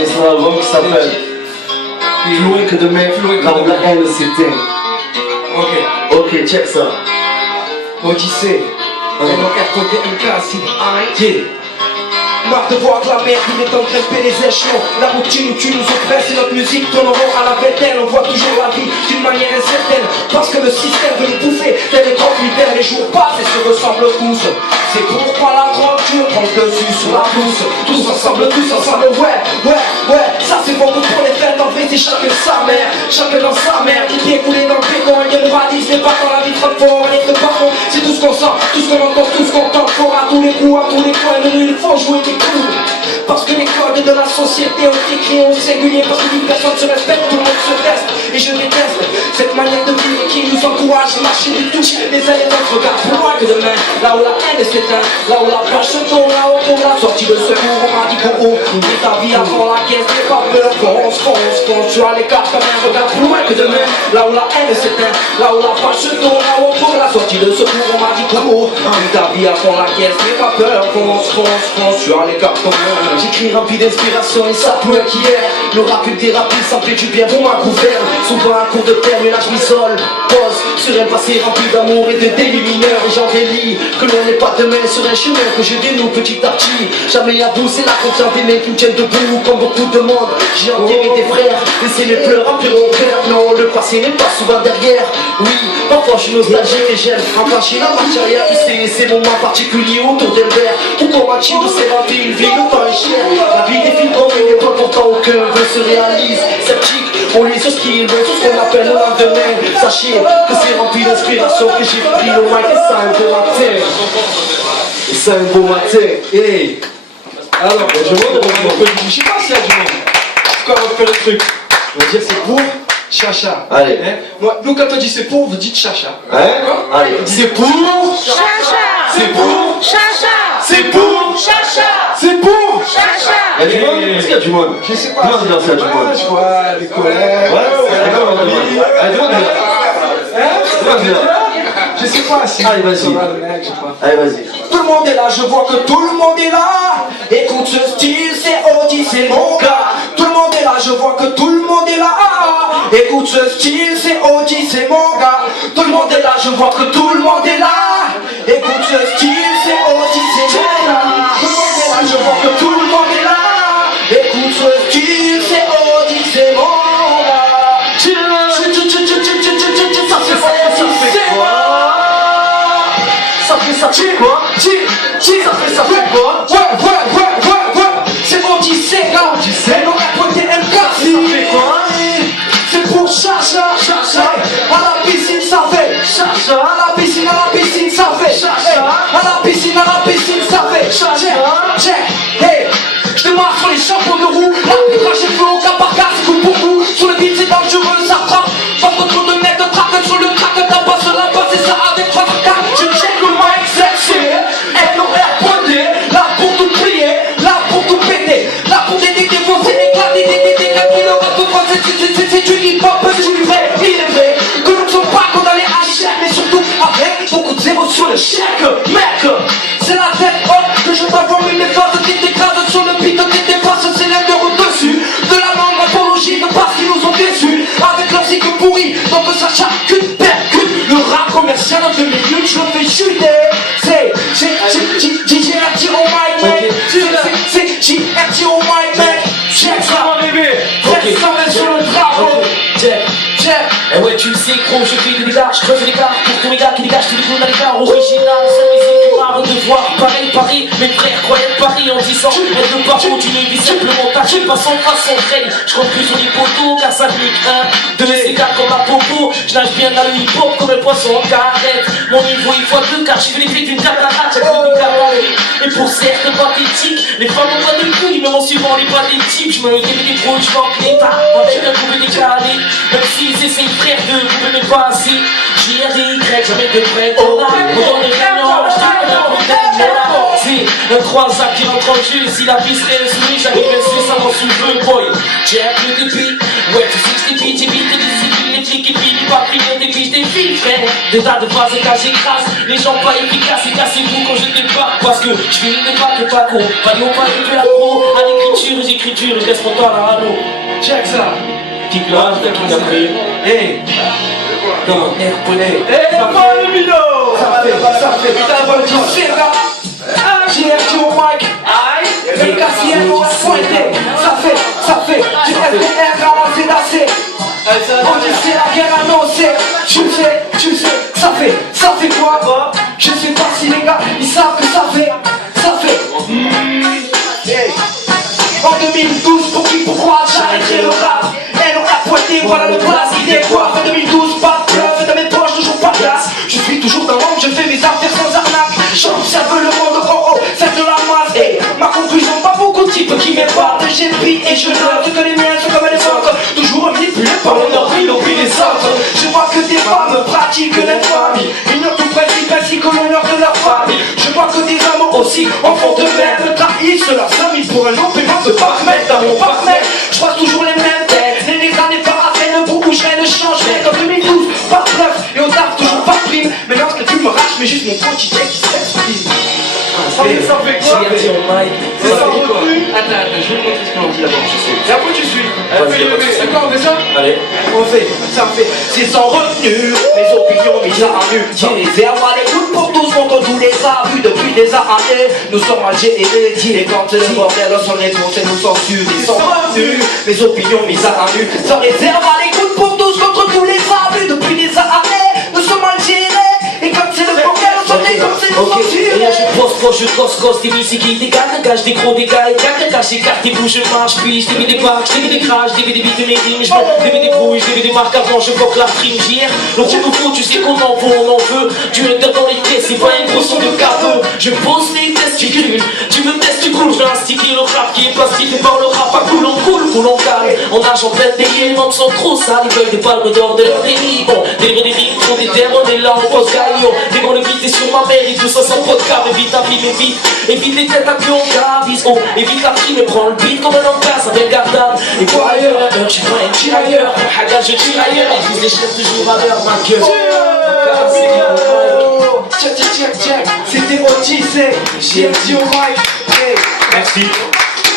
et son album qui s'appelle Plus loin que demain, là où la haine s'éteint. Ok, check ça. Odyssée, MK, yeah. Marre de voir la mer, il est en train de grimper les échelons. La routine où tu nous oppresses et notre musique tourneront à la bétail. On voit toujours la vie d'une manière incertaine, parce que le système veut nous bouffer. Tel les grands l'hiver, les jours passent et se ressemblent tous. C'est pourquoi la drogue dure prend le dessus sur la pousse. Tous ensemble, ouais. Ça c'est bon pour les fêtes, en fait c'est chacun sa mère. Chacun dans sa mère, qui est coulé dans le béton. Il y a le valise, les pas dans la vie trop fort. On est de pardon, c'est tout ce qu'on sent, tout ce qu'on entend, tout ce qu'on entend. Fort à tous les coups, à tous les coins de rue, il faut jouer des coups. Parce que les codes de la société ont été créés au singulier. Parce que personne se respecte, tout le monde se teste. Et je déteste cette manière de vivre qui nous encourage à marcher du tout. Les uns les autres regardent plus loin que demain. Là où la haine s'éteint, là où la page se tourne, là où pour la sortie de secours. On m'a dit pour haut, oublie ta vie avant la caisse. N'aie pas peur, fonce. Tu as les cartes quand même, regarde plus loin que demain. Là où la haine s'éteint, là où la page se tourne, là où pour la sortie de secours. On m'a dit pour haut, oublie ta vie avant la caisse. N'aie pas peur, fonce. Tu as les cartes quand même. J'écris rempli d'inspiration et ça peut qu'hier. Le rap est thérapie, ça me fait du bien pour ma gouverne. Souvent à court de terme et là je m'isole. Pose sur un passé rempli d'amour et de délits mineurs. Et j'en délie que l'on n'est pas demain sur un chemin que je dénoue petit à petit. Jamais à bout, c'est la confiance des mecs qui me tiennent debout. Comme beaucoup de monde, j'ai enterré des frères. Laissé mes pleurs remplir mon cœur. Non, le passé n'est pas souvent derrière. Oui, parfois je suis nostalgique et j'aime empêcher la marche arrière. Puis ces moments particuliers autour d'un verre. Tout comme un chien de ces vampires, une vie, le temps est cher. La vie défile comme une époque, pourtant aucun vœu se réalise. Sceptique, on lit sur ce qu'il veut, tout ce qu'on appelle le lendemain. Sachez que c'est rempli d'inspiration que j'ai pris au mic et ça un beau matin. Et ça un beau matin. Hey. Alors, je sais pas s'il y a du monde. C'est quoi on fait le truc? On va dire c'est pour Chacha. Allez. Hein? Moi, nous quand on dit c'est pour, vous dites Chacha. Hein? Allez. C'est pour Chacha. C'est pour Chacha. C'est pour Chacha. C'est pour Chacha. Il y a du monde? Est-ce qu'il y a du monde? Je sais pas. Comment on dit dans ça, du monde? Je vois les collègues. Allez, comment on dit? Allez, du monde là. Je sais pas si. Allez, vas-y. Allez, vas-y. Tout le monde est là, je vois que tout le monde est là. Écoute ce style, c'est Audi, c'est mon gars. Tout le monde est là, je vois que tout le monde est là. Écoute ce style, c'est Audi, c'est mon gars. Tout le monde est là, je vois que tout le monde est là. Écoute ce style, c'est Audi, c'est mon gars. Tout le monde est là, je vois que tout le monde est là. Écoute ce style, c'est Audi, c'est mon gars. Ça fait quoi? Ça fait quoi? Ouais. C'est Odyssée, là. Et non, MK. Ça fait quoi? C'est pour Chacha. À la piscine, ça fait. Chacha. À la piscine, ça fait. Chacha. À la piscine, ça fait. Check. Hey. Je démarre sur les chapeaux de roue. La putain, j'ai fait au cas par cas, c'est coup pour coup. Sur le beat, c'est dangereux, ça frappe. Pas trop de mecs de traque sur le crack. T'as pas cela, passer ça avec 3 4. Je check le mic, c'est F-O-R-D. Là pour tout plier, là pour tout péter. Là pour défoncer, éclater, déclater le rap français. C'est du hip-hop, du vrai, il est vrai. Que nous ne sommes pas condamnés à l'échec, mais surtout avec beaucoup de zéros sur le chèque. Mec, c'est la tête haute que je t'envoie une méthode qui t'écrase sur le beat, qui dépasse ses lèvres au-dessus de la langue apologie de parce qu'ils nous ont déçus avec leur cycle pourri. Donc ça chacune percute le rap commercial en 2 minutes, je le fais chuter. C'est JRT au mic, mec. C'est JRT au mic, mec. Check ça, bébé. Ça met sur le drapeau. Check. Et ouais tu le sais gros, je fais des dégâts, je creuse les gars pour tous les gars qui dégagent tous les coups dans les gars original, sans musique, marre de voir Paris, mes frères croyaient Paris en disant être de partout d'une vie simplement tâchée, façon règne, je compte plus sur les poteaux car ça nique un, de laisser gars comme la popo, je nage bien dans le hip hop comme un poisson en carrette, mon niveau il fois 2 car j'ai fait l'effet d'une cataracte, j'ai plus de cabaret, et pour certes pathétique, les femmes ont pas de couilles, même en suivant les pas des types, je me lève des gros, je manque l'état, avec un coupé décalé, même si c'est ses frères de vous ne pas assez, JRDY, jamais de près, on donne les gagnants, je c'est un 3 qui rentre en jeu, si la piste est soumise, j'arrive à suivre ça dans son jeu, boy, check le débit, ouais tu sais que c'est beat, j'ai vite des disciplines, les flics et puis les papilles, des biches, des filles, frère, Des tas de phrases et j'écrase. Les gens pas efficaces et cassez-vous quand je débarque. Parce que je finis des bacs et pas con. Radio pas épais à trop. À l'écriture, j'écriture, je laisse mon temps à la rano. Check ça. Kick là, je kick après. Hey. Non, Hey, le Milo. Ça fait, putain, bon, tu sais là. GFG au mic. Aïe. Les Cassiano à pointer. Ça fait. Du FDR à la CDAC. On dit c'est la guerre annoncée. Tu sais, ça fait quoi? Je sais pas si les gars, ils savent que ça fait. Hey. En 2012, pour qui, pourquoi j'arrêterai le rap? Et non à pointer, voilà le place qui décoiffe. En 2012, pas de preuve, dans mes poches, toujours pas de glace. Je suis toujours dans l'ombre, je fais mes affaires sans arnaque. J'observe le monde, faites de la masse. Et ma conclusion, pas beaucoup de types qui m'épargnent. J'ai pris et je note que les miens sont comme les autres. Toujours manipulés par mon envie, l'envie des autres. Je vois que des femmes pratiquent l'infamie. Ignorent tout principe ainsi que l'honneur de leur famille. Je vois que des hommes aussi en font de même. Trahissent leurs amis pour un long paiement de paramètres dans mon paramètre. Je croise toujours les mêmes têtes. Les années par à peine pour bouger ne changerait. Comme 2012, pas de preuve et au taf toujours pas de prime. Maintenant ce que tu me raches, mais juste mon quotidien qui s'exprime. Ça fait quoi? C'est ça retenu. Attends, je vais te montrer ce qu'on dit d'abord, je sais. Et après tu suis. D'accord, on fait ça? Allez. On fait, ça fait, c'est sans retenue. Mes opinions mises à nu. Sans réserve à l'écoute pour tous contre tous les abus. Depuis des années, nous sommes âgés et dédiés. Et quand le bordel sur les tours, c'est nous censurent. Ils sont retenus. Mes opinions mises à nu. Sans réserve à l'écoute pour tous contre tous les abus. Depuis des années, nous sommes âgés. Et comme c'est le bordel, on s'en est comme c'est nous censurent. Et là je poste, je gosse, des musiques qui dégagent, des gros dégâts, et j'écarte des bouches, je marche, puis je t'ai mis des barques, je t'ai mis des crashs, je t'ai mis des bites de mes rimes, je t'ai mis des brouilles, je t'ai mis des marques avant, je bloque la prime d'hier. Le renouveau, tu sais qu'on en vaut, on en veut. Du hunter dans les caisses, c'est pas une grosse son de capeux. Je pose les testicules, tu me testes, tu coules, je vais instiguer le rap qui est plastifié par le rap, pas cool, on coule, cool, on calme. En argent plein de les membres sont trop sales, ils veulent des palmes d'or de leur déni. Bon, délivrer des rimes, font des terres, on est là, on pose gaillon. Des gros le vite sur ma mère, et tout ça sans podcast, évite la vie, évite les têtes à pion, gravise, oh, évite la prime et prends le beat comme un encas avec Gardan. Et quoi ailleurs, je suis pas un tirailleur, Haga je tire ailleurs, ils visent les chefs toujours à l'heure, ma gueule. Check, c'était Otis, GFG au mic. Merci.